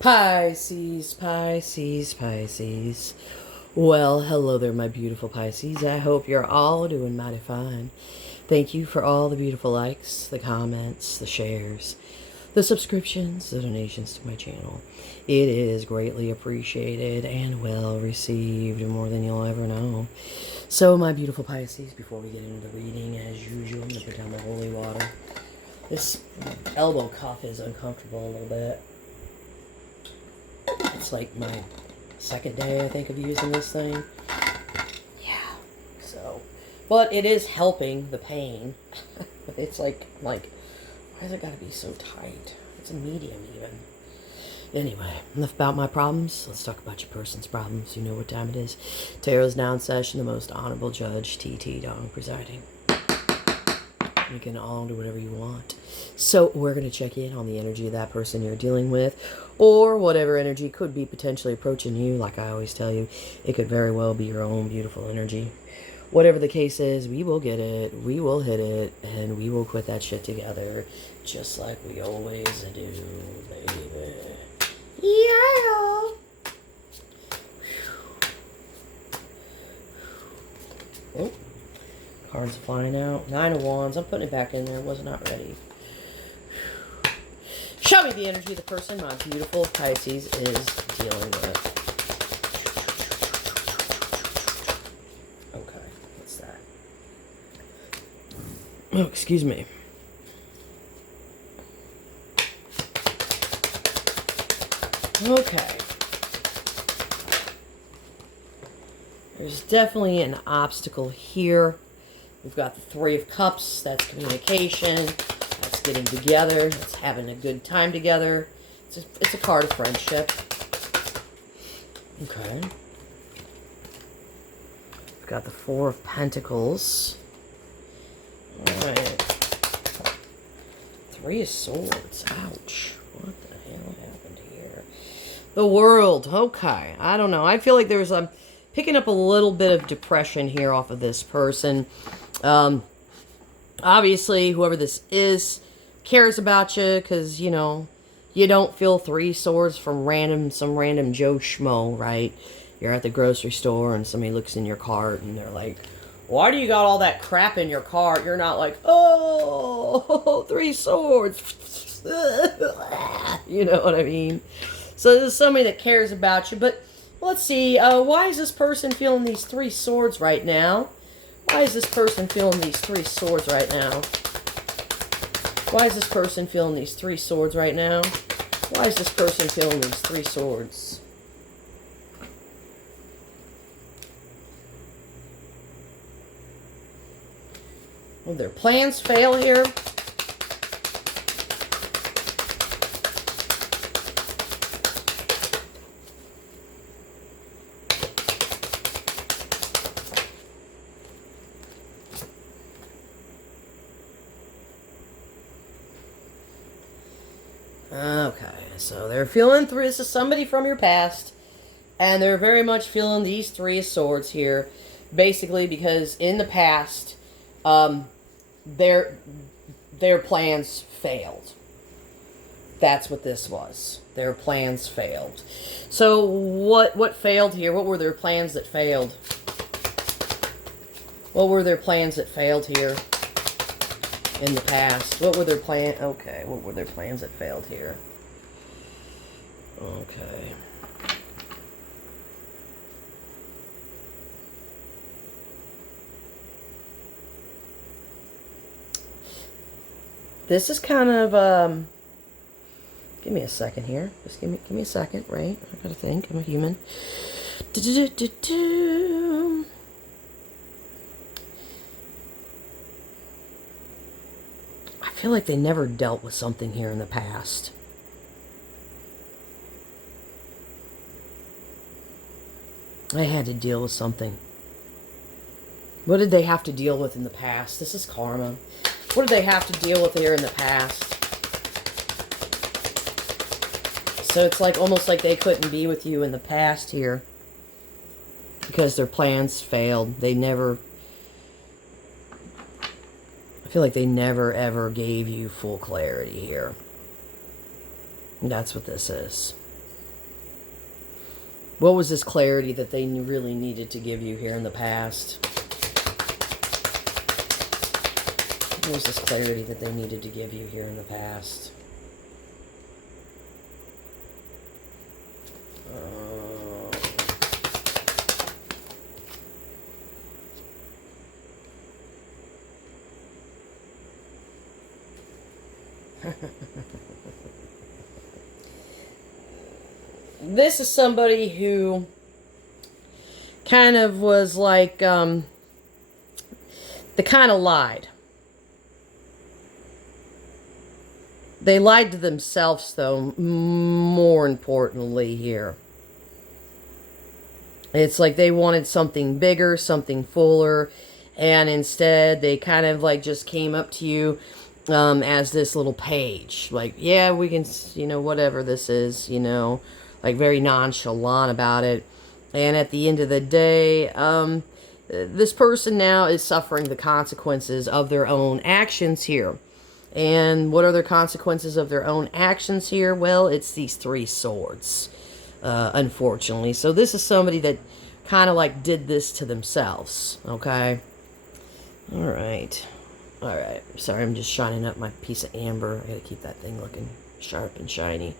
Pisces, Pisces, Pisces. Well, hello there, my beautiful Pisces. I hope you're all doing mighty fine. Thank you for all the beautiful likes, the comments, the shares, the subscriptions, the donations to my channel. It is greatly appreciated and well received, more than you'll ever know. So, my beautiful Pisces, before we get into the reading, as usual, I'm going to put down my holy water. This elbow cuff is uncomfortable a little bit. It's like my second day, I think, of using this thing. Yeah. So, but it is helping the pain. It's like, why has it got to be so tight? It's a medium even. Anyway, enough about my problems. Let's talk about your person's problems. You know what time it is. Tarot's now in session. The most honorable judge, TT Dong, presiding. You can all do whatever you want. So we're going to check in on the energy of that person you're dealing with, or whatever energy could be potentially approaching you. Like I always tell you, it could very well be your own beautiful energy. Whatever the case is, we will get it, we will hit it, and we will quit that shit together, just like we always do, baby. Yeah. Oh. Cards flying out. 9 of Wands. I'm putting it back in there. Was not ready. Show me the energy of the person my beautiful Pisces is dealing with. Okay. What's that? Oh, excuse me. Okay. There's definitely an obstacle here. We've got the Three of Cups. That's communication. That's getting together. That's having a good time together. It's a card of friendship. Okay. We've got the Four of Pentacles. Alright. Three of Swords. Ouch. What the hell happened here? The World. Okay. I don't know. I feel like there's picking up a little bit of depression here off of this person. Obviously, whoever this is cares about you because, you know, you don't feel Three Swords from some random Joe Schmo, right? You're at the grocery store and somebody looks in your cart and they're like, why do you got all that crap in your cart? You're not like, oh, Three Swords. You know what I mean? So there's somebody that cares about you, but let's see, why is this person feeling these Three Swords right now? Why is this person feeling these Three Swords right now? Why is this person feeling these Three Swords right now? Why is this person feeling these Three Swords? Will their plans fail here? Okay, so they're feeling this is somebody from your past, and they're very much feeling these Three of Swords here, basically because in the past, their plans failed. That's what this was. Their plans failed. So what failed here? What were their plans that failed? What were their plans that failed here? In the past. What were their plans? Okay, what were their plans that failed here? Okay. This is kind of, give me a second here. Just give me a second, right? I gotta think. I'm a human. I feel like they never dealt with something here in the past. I had to deal with something. What did they have to deal with in the past? This is karma. What did they have to deal with here in the past? So it's like almost like they couldn't be with you in the past here. Because their plans failed. They never... I feel like they never ever gave you full clarity here. And that's what this is. What was this clarity that they really needed to give you here in the past? What was this clarity that they needed to give you here in the past? This is somebody who kind of was like, they kind of lied. They lied to themselves, though, more importantly here. It's like they wanted something bigger, something fuller, and instead they kind of like just came up to you as this little page. Like, yeah, we can, you know, whatever this is, you know, like very nonchalant about it. And at the end of the day, this person now is suffering the consequences of their own actions here. And what are the consequences of their own actions here? Well, it's these 3 swords, unfortunately. So this is somebody that kind of like did this to themselves, okay? All right. All right. Sorry, I'm just shining up my piece of amber. I gotta keep that thing looking sharp and shiny.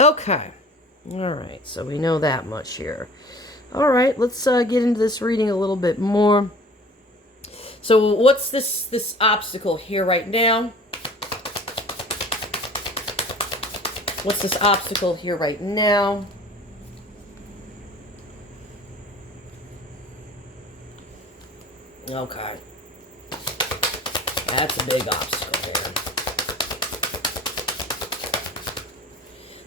Okay. All right. So we know that much here. All right. Let's get into this reading a little bit more. So what's this obstacle here right now? What's this obstacle here right now? Okay. That's a big obstacle here.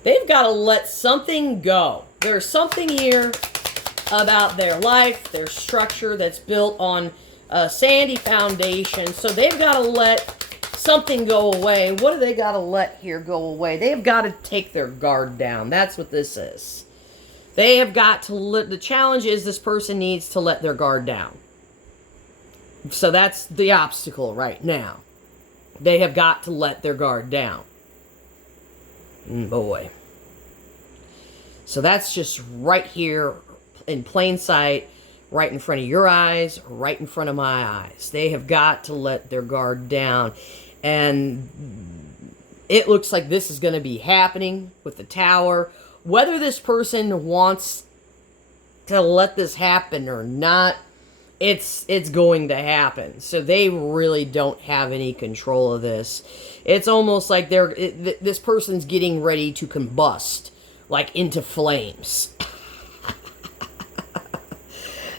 They've got to let something go. There's something here about their life, their structure that's built on a sandy foundation. So they've got to let something go away. What do they got to let here go away? They've got to take their guard down. That's what this is. They have got to let, the challenge is this person needs to let their guard down. So that's the obstacle right now. They have got to let their guard down. Boy. So that's just right here in plain sight, right in front of your eyes, right in front of my eyes. They have got to let their guard down. And it looks like this is going to be happening with the Tower. Whether this person wants to let this happen or not, it's going to happen. So they really don't have any control of this. It's almost like this person's getting ready to combust, like into flames.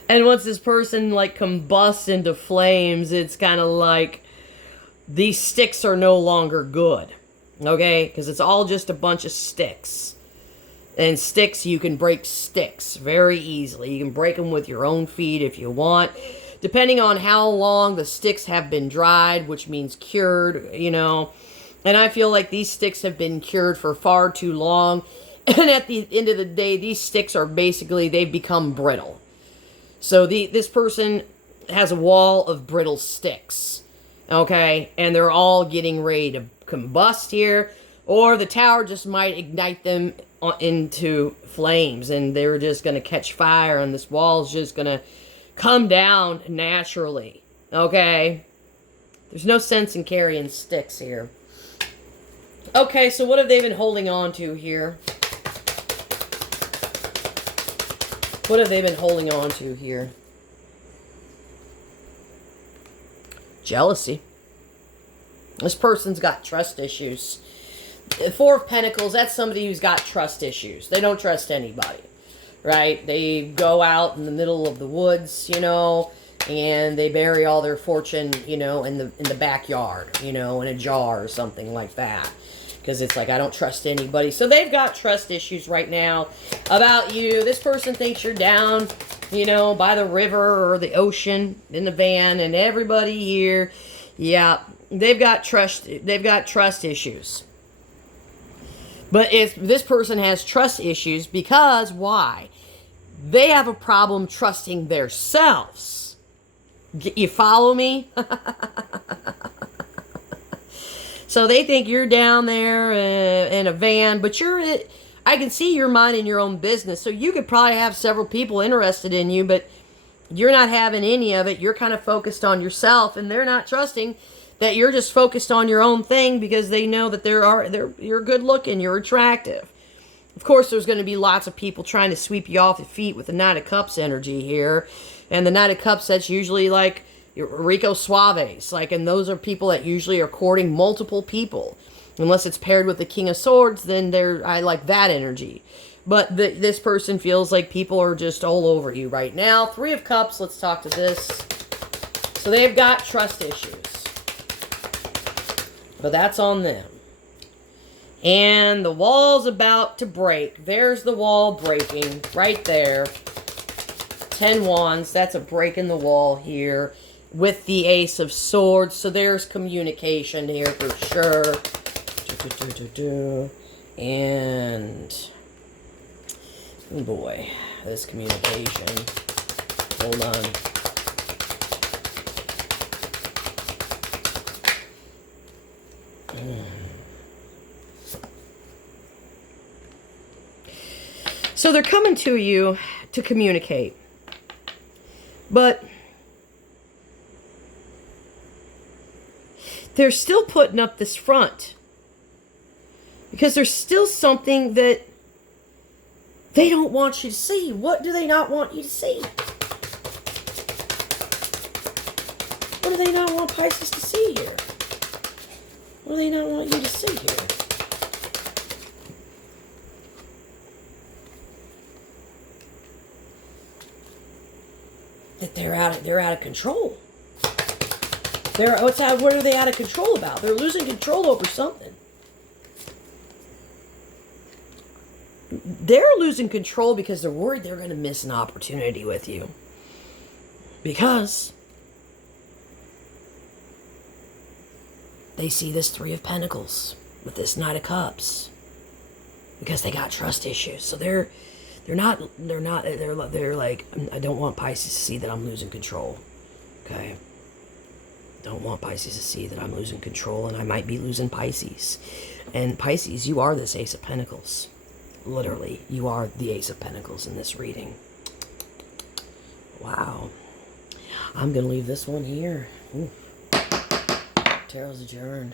And once this person like combusts into flames, it's kind of like these sticks are no longer good. Okay? Because it's all just a bunch of sticks. And sticks, you can break sticks very easily. You can break them with your own feet if you want. Depending on how long the sticks have been dried, which means cured, you know. And I feel like these sticks have been cured for far too long. And at the end of the day, these sticks are basically, they've become brittle. So this person has a wall of brittle sticks. Okay? And they're all getting ready to combust here. Or the Tower just might ignite them into flames, and they're just going to catch fire, and this wall's just going to come down naturally. Okay? There's no sense in carrying sticks here. Okay, so what have they been holding on to here? What have they been holding on to here? Jealousy. This person's got trust issues. The Four of Pentacles, that's somebody who's got trust issues. They don't trust anybody, right? They go out in the middle of the woods, you know, and they bury all their fortune, you know, in the backyard, you know, in a jar or something like that. Because it's like, I don't trust anybody. So they've got trust issues right now about you. This person thinks you're down, you know, by the river or the ocean in the van, and everybody here, yeah, they've got trust issues. But if this person has trust issues, because why? They have a problem trusting themselves. You follow me? So they think you're down there in a van, but you're I can see you're minding your own business. So you could probably have several people interested in you, but you're not having any of it. You're kind of focused on yourself, and they're not trusting that you're just focused on your own thing because they know that you're good looking, you're attractive. Of course, there's going to be lots of people trying to sweep you off your feet with the Knight of Cups energy here. And the Knight of Cups, that's usually like your Rico Suaves. Like, and those are people that usually are courting multiple people. Unless it's paired with the King of Swords, then I like that energy. But this person feels like people are just all over you right now. Three of Cups, let's talk to this. So they've got trust issues. But that's on them. And the wall's about to break. There's the wall breaking right there. 10 Wands, that's a break in the wall here with the Ace of Swords. So there's communication here for sure. And, oh boy, this communication. Hold on. So they're coming to you to communicate. But they're still putting up this front. Because there's still something that they don't want you to see. What do they not want you to see? What do they not want Pisces to see here? What do they not want you to see here? That they're out of control. What are they out of control about? They're losing control over something. They're losing control because they're worried they're going to miss an opportunity with you. Because they see this Three of Pentacles with this Knight of Cups. Because they got trust issues. So they're like, I don't want Pisces to see that I'm losing control. Okay? Don't want Pisces to see that I'm losing control, and I might be losing Pisces. And Pisces, you are this Ace of Pentacles. Literally, you are the Ace of Pentacles in this reading. Wow. I'm going to leave this one here. Ooh. Tarot's adjourned.